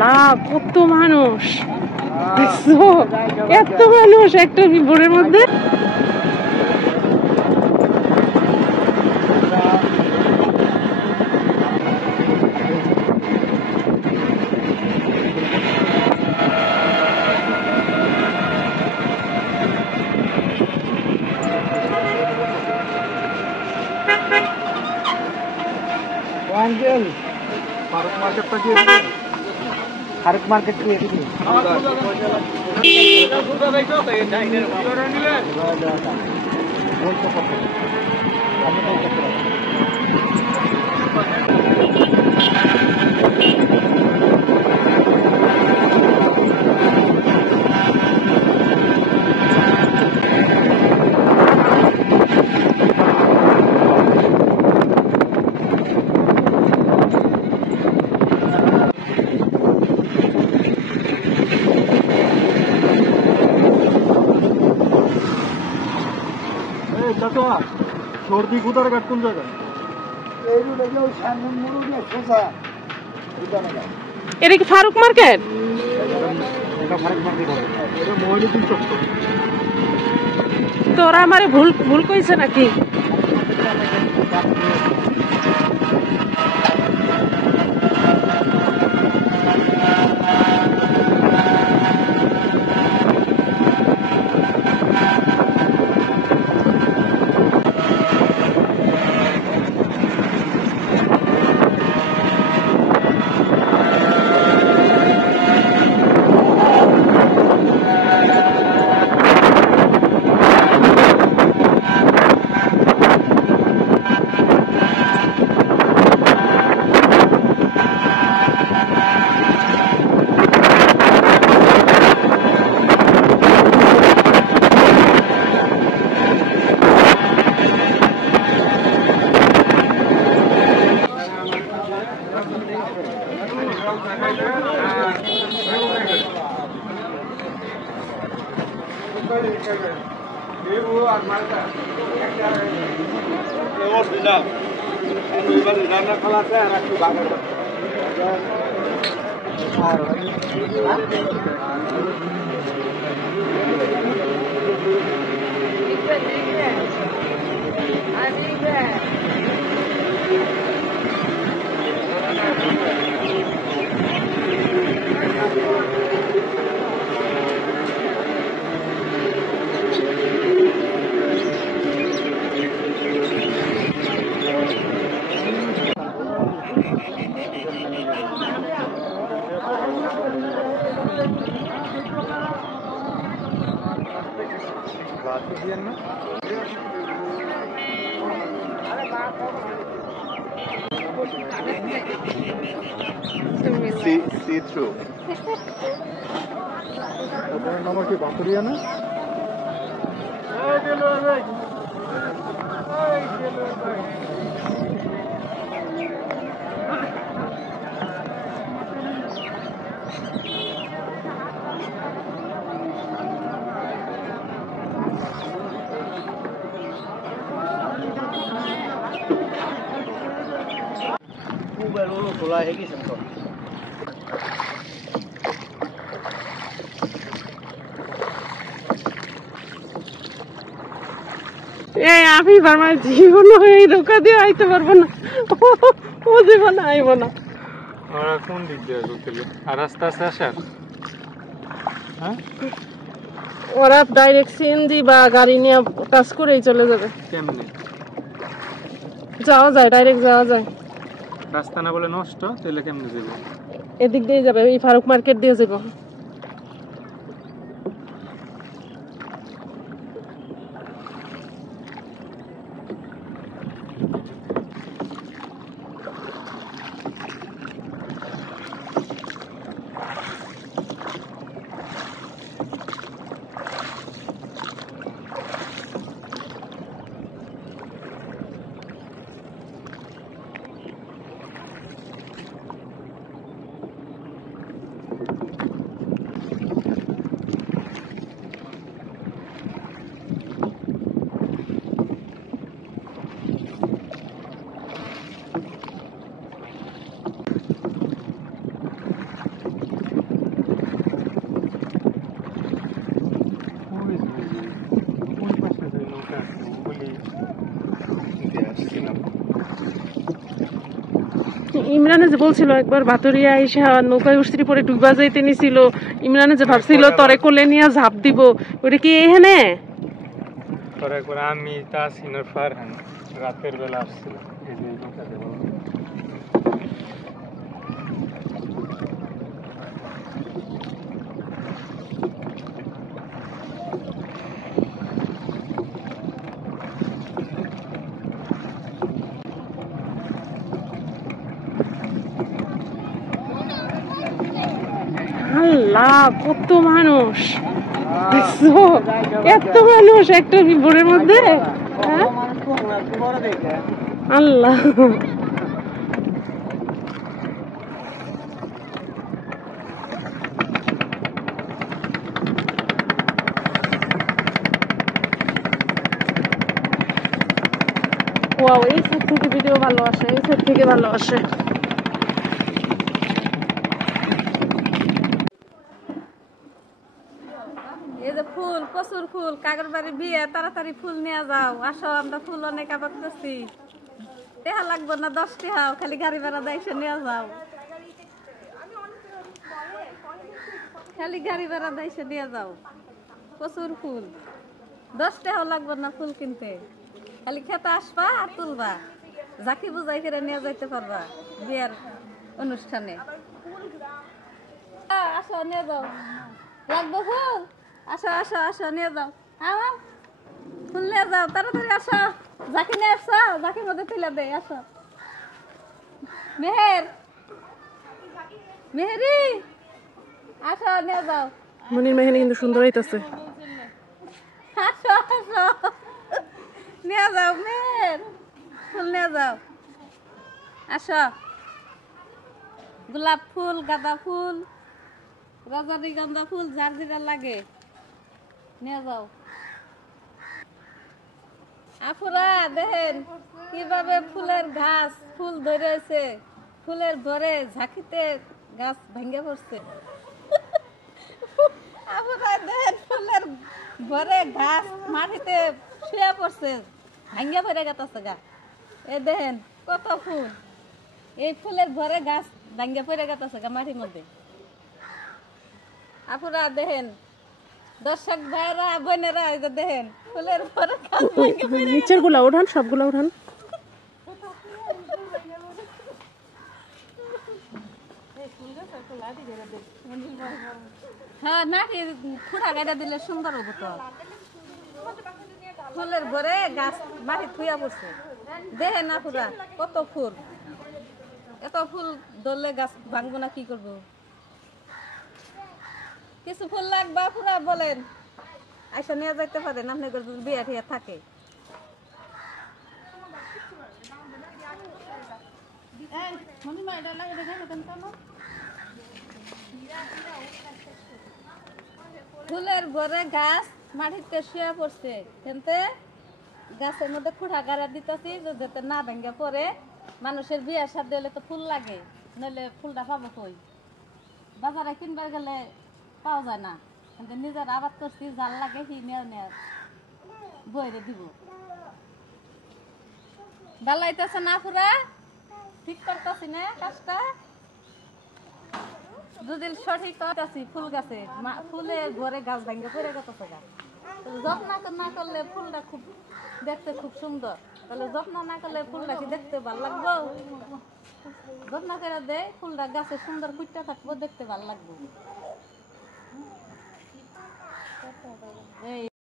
আল্লাহ কত মানুষ, এত মানুষ একটা বোর্ডের মধ্যে। ফারুক মার্কেট সর্দি কোথার কাট কোন জায়গায়? এটা কি ফারুক মার্কেট? তোরা আমারে ভুল কইছে নাকি? নম্বর কি বাঁকুড়িয়া না? খোলা হয়ে গেছে তো। আমি আমার জীবন এই নৌকা দিয়ে আইতে পারবো না, ও জীবন আইব না। ওরা কোন দিক দিয়ে আসবে? আর রাস্তা আছে আসার? হ্যাঁ, ওরা ডাইরেক্ট সিএনজি বা গাড়ি নিয়ে কাজ করেই চলে যাবে। কেমনে যাওয়া যায়? ডাইরেক্ট যাওয়া যায়। রাস্তা না বলে নষ্ট, তাহলে কেমনে যাবে? এদিক দিয়ে যাবে, এই ফারুক মার্কেট দিয়ে যাবো। ইমরানে যে বলছিল একবার ভাতুরিয়া আইসা নৌকায় উস্ত্রি পরে ডুবা যাইতে নিছিল, ইমরানে যে ভাবছিল তরে কোলে নিয়ে ঝাঁপ দিব, ওটা কি এখানে? পরে করে আমি তাসিনের ফারহান রাতের বেলা আসছিল এই যে নৌকাতে বলবো। আল্লাহ কত মানুষ, দেখছো? এত মানুষ একটা বোটের মধ্যে, হ্যাঁ? আল্লাহ ওয়াও, এই সাইড থেকে ভিডিও ভালো আসে, এই সাইড থেকে ভালো আসে। এই যে ফুল, প্রচুর ফুল, কাকের বাড়ি বিয়ে, তাড়াতাড়ি ফুল নিয়ে যাও। আসো, আমরা ফুল অনেক আবাদ করছি। টেহা লাগবে না, 10 টেহাও, খালি গাড়ি ভাড়া দেয় এসে নিয়ে যাও। খালি গাড়ি ভাড়া দেয় এসে নিয়ে যাও। প্রচুর ফুল, 10 টেহাও লাগবে না ফুল কিনতে। খালি খেতে আসবা আর তুলবা, ঝাঁকি বুঝাই করে নিয়ে যাইতে পারবা বিয়ের অনুষ্ঠানে। আসো, নিয়ে যাও। লাগবে ফুল? আসো আসো আসো, নিয়ে যাও। আমার ফুল নিয়ে যাও, তাড়াতাড়ি আসো। ঝাঁকি নিয়ে আসো, ঝাঁকির মধ্যে তুলে দে। আসো মেহের, মেহেরি, আসো নিয়ে যাও। মনির মেহেনি কিন্তু সুন্দর হইতাছে। আসো আসো, নিয়ে যাও মেহের, ফুল নিয়ে যাও। আসো, গোলাপ ফুল, গাঁদা ফুল, রজনীগন্ধা ফুল, যার যেটা লাগে নিয়ে যাও। আপুরা দেখেন কিভাবে ফুলের গাছ ফুল ধরেছে, ফুলের ভরে ঝাঁকিতে গাছ ভেঙে পড়ছে। আপুরা দেখেন ফুলের ভরে গাছ মাটিতে শুয়ে পড়ছে, ভেঙে পড়ে গেছে গা। এ দেখেন কত ফুল, এই ফুলের ভরে গাছ ভেঙে পড়ে গেছে গা মাটির মধ্যে। আপুরা দেখেন, দর্শক ভাইরা বোনেরা, এই যে দেখেন ফুলের ভরে গাছ ভেঙে পড়ে গেছে। নিচের গুলা উঠান, সবগুলা উঠান। হ্যাঁ, নাকি খুঁড়া গাড়া দিলে সুন্দর হবো তো। ফুলের ভরে গাছ মাটি থুয়া পড়ছে, দেখেন না পুরা কত ফুল। এত ফুল ধরলে গাছ ভাঙবো না, কি করবো? কিছু ফুল লাগবা পুরা বলেন, আইসা নিয়ে যাইতে পারেন আপনাদের যদি বিয়ে ঠিয়া থাকে। ফুলের ভরে গাছ মাটিতে শুয়ে পড়ছে, কিন্তু গাছের মধ্যে খুঁড়া গাড়া দিতেছি যাতে না ভেঙে পড়ে। মানুষের বিয়ের সাথে হলে তো ফুল লাগে, নইলে ফুলটা পাবো কই? বাজারে কিনবার গেলে পাওয়া যায় না, কিন্তু নিজের আবাদ করছি, জাল লাগে হি নিয়ে নিয়ে বইরে দিব। বালাইতেছে না পুরা, ঠিক করতেছি না কাজটা, দুদিন সঠিক করতেছি। ফুল গাছে ফুলের ঘরে গাছ ভেঙে পড়ে গেছে গাছ, যত্ন না করলে ফুলটা খুব দেখতে খুব সুন্দর, তাহলে যত্ন না করলে ফুলটা কি দেখতে ভালো লাগবো? যত্ন করে দে ফুলটা গাছে সুন্দর ফুটতে থাকবো, দেখতে ভালো লাগবো।